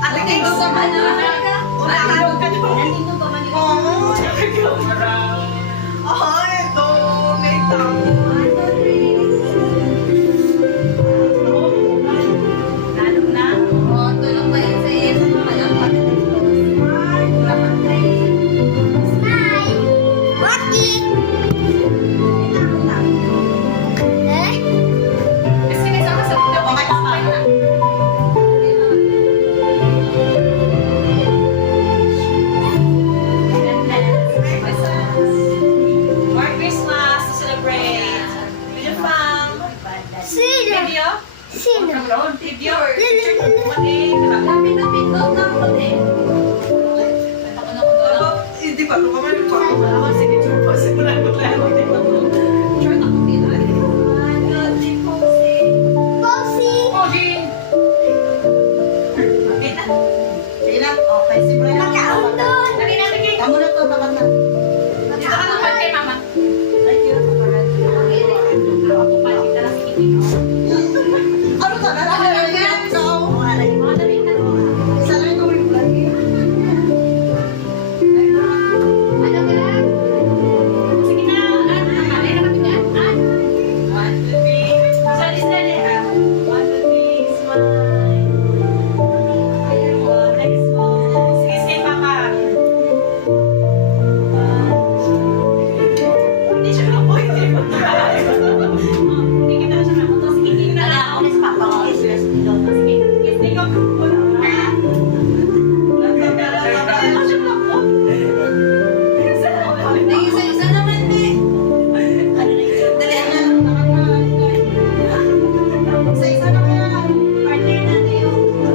Ate kayo sa Manila. Unahan ka doon. Nandito pa man Oo, ito. May tao. Lalo na. Tulong ba yun sa iyo? Walang Kasi may sama sa video. Okay ka pa. Merry Christmas to celebrate. Video fam. Video? Video. Hindi pa. Kumaman pa. Sige, chupa. Simulan mo lang. Sige na. Okay, simulan na. Kamu na to, baka na. Dito ka naman kay mama. Ay, yun. Ano ka? Nalala na ikaw. Isa lang ikaw yung lagi. Sige na. Malay na kami dyan. 1, 2, 3. Sali-sali. 1, 2, 3. Smile. Ayan mo. Next mo. Sige, say papa. Hindi siya na po. Hindi mo. Hindi kita siya na po. Sige, hindi na lang. Sige, kiss na ikaw. Wala. Ano siya na po? Isa naman eh. Dali na. Isa na kaya. Partner na tayo.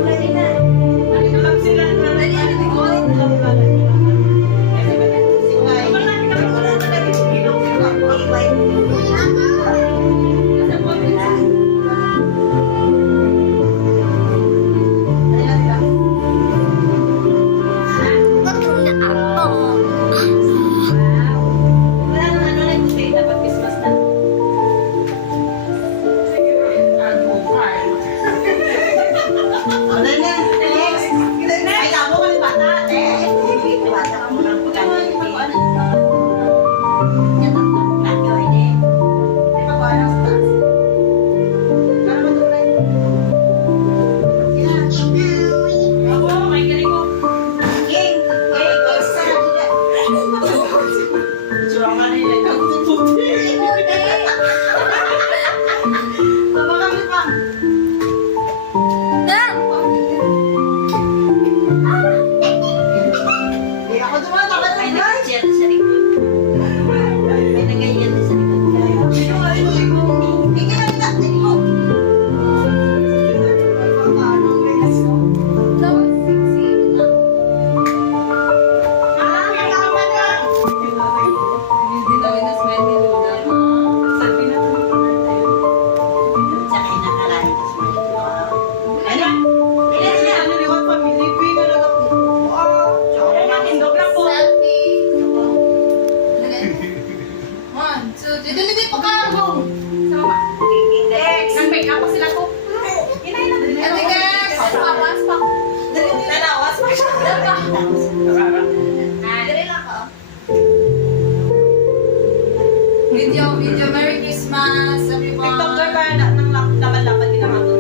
Ready na. Nakakap sila na. Dali, ano di ko? Ako dumatakot na guys. Dili pa ka ako. Nag-make up pa sila ko. Ate guys, papas pa. Nanawas pa siya. Dili lang ko. Video, Merry Christmas everyone. TikToker ba ng laban-laban din naman ito?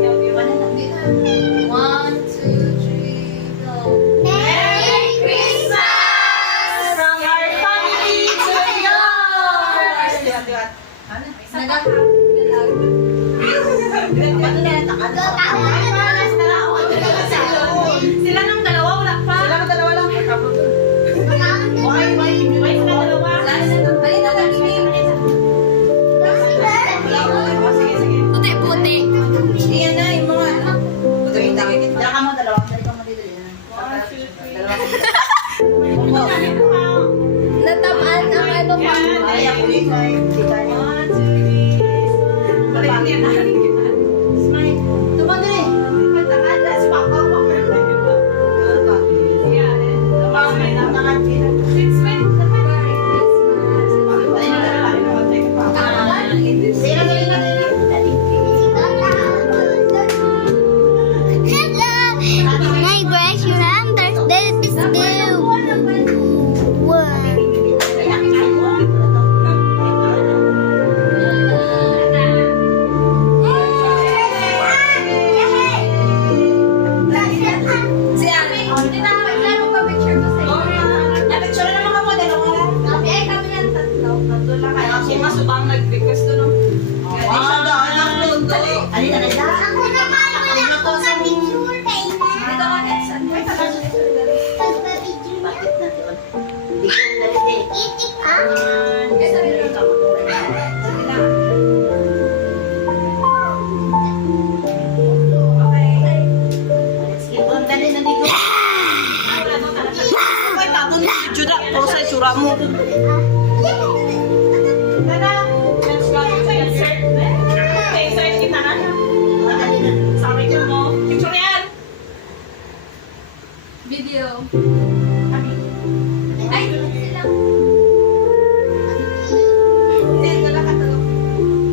One, two, three, go. Merry Christmas from our family to yours! Diwat. Sila ng dalawa, wala pa. Sila ng dalawa lang. Why sila dalawa? Si Ami, hindi na maglaro pa picture ko sa'yo. Napicture naman ako, dalawa. Kami ay kami yan tatlo. Tatlo lang kayo. Si Masubang nag-request to, no? Alin na nila? Ako naman, wala ko sa picture kay Dito ka, Edson. Ay, tagal sa picture dali. pagpa-picture. Bakit na doon? Hindi ko dali Itik ha? Eh, sarili lang. Sige lang. Okay. Sige, doon dali na dito. Ay, tato ni si Judah. Puro sa itsura mo. Tara, let's go sa insert. Okay, insert kita na. Dali na. Sa picture mo. Picture yan. Video. Ay, sila. Hindi, wala ka tulog.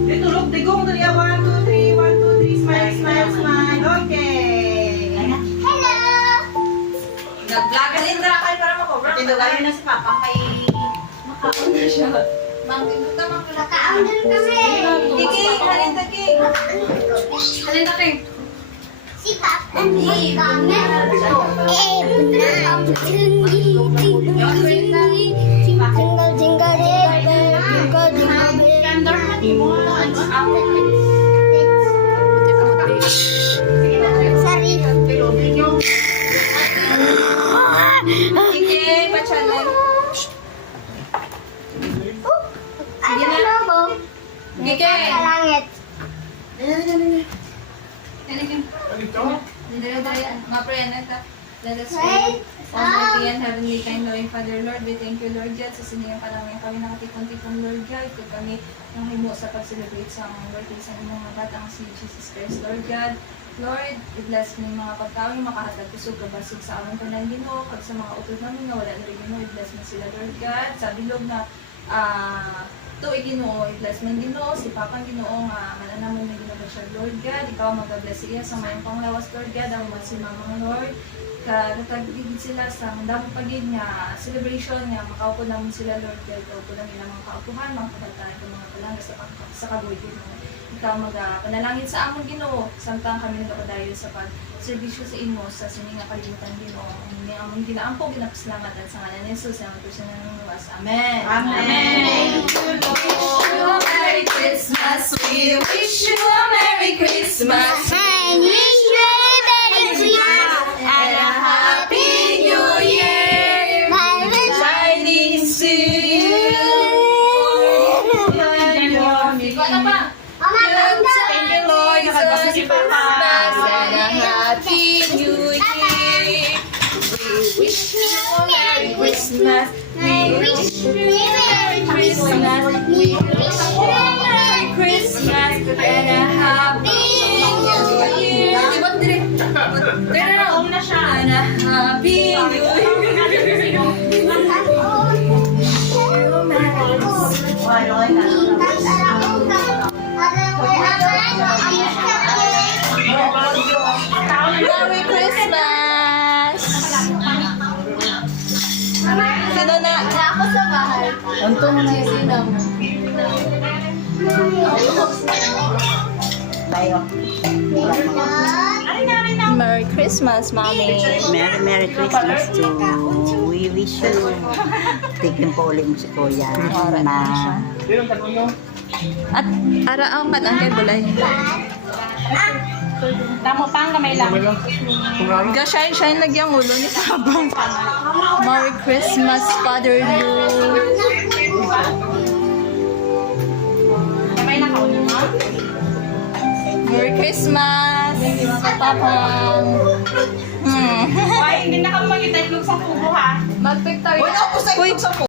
Di tulog, digong. Dali, 1, 2, 3, 1, 2, 3. Smile, smile, smile. Okay. Hello! Nag-vlog kasi tara kayo para makover. Tinugayan na si Papa kay... Makaon na siya. Mangtingkot ka mang pula. Nakaundal kami. King, halita King. Halita King. Si Papa ni kami. Jingle, jingle, jingle, jingle, Sorry. King, pa-channel. Ano logo? King. Sa langit. Let us pray. Almighty and Heavenly kind, loving Father, Lord, we thank you, Lord God, sa siniyang panamay kami nakatipon-tipon, Lord God, ito kami ng himo sa pag-celebrate sa mga birthday sa inyong mga batang si Jesus Christ, Lord God. Lord, i-bless mo yung mga pagkaon yung makahatag kusog kabasog sa among kanang Ginoo, kag sa mga utod namin na wala na rin Ginoo, i-bless mo sila, Lord God. Sa bilog na to Ginoo, i-bless mo yung Ginoo, si Papang Ginoo nga mananamon na Ginoo siya, Lord God. Ikaw mag-bless iya sa mayong panglawas, Lord God, ang mga si Mamang Lord. Katagigid sila sa damo pagid nga celebration nga makaupo namin sila, Lord God. Kaupo namin ang mga kaupuhan, mga kabataan, mga palangga sa kabuhi Ginoo. Ikaw panalangin sa amon Ginoo, samtang kami nagapadayon sa pag-serbisyo sa imo sa sininga kalibutan Ginoo. Ini amon ginaampo ginapaslamat at sa ngalan ni Jesus ang Kristo na nangluwas. Amen. Amen. Merry Christmas. We wish you a Merry Christmas. And wish you a Merry Christmas And a Happy New Year. My wish Tidings to you. Ano pa? Mama, tanda. Thank you, Lord. Nakabasa si Papa. And a Happy New Year. We wish you a Merry Christmas. I wish you a Merry Christmas. We wish you a Merry Christmas and a Happy New Year. Ibot dire. Dire Home na siya. and a Happy New Year. Merry Christmas. Sino na? Ako sa bahay. Untong na sino mo. Tayo. Merry Christmas, Mommy. Merry Christmas to we wish you. Tignan po ulit mo si Kuya na At ara ang kanang kay Bulay. Tamo pang kamay lang. Ga-shine lagi ang ulo ni Tabang. Merry Christmas, Father Lou. Kamay na kaulin mo. Merry Christmas, Papang. Ay, hindi na kami mag-itlog sa kubo ha. Mag-picture. Uy,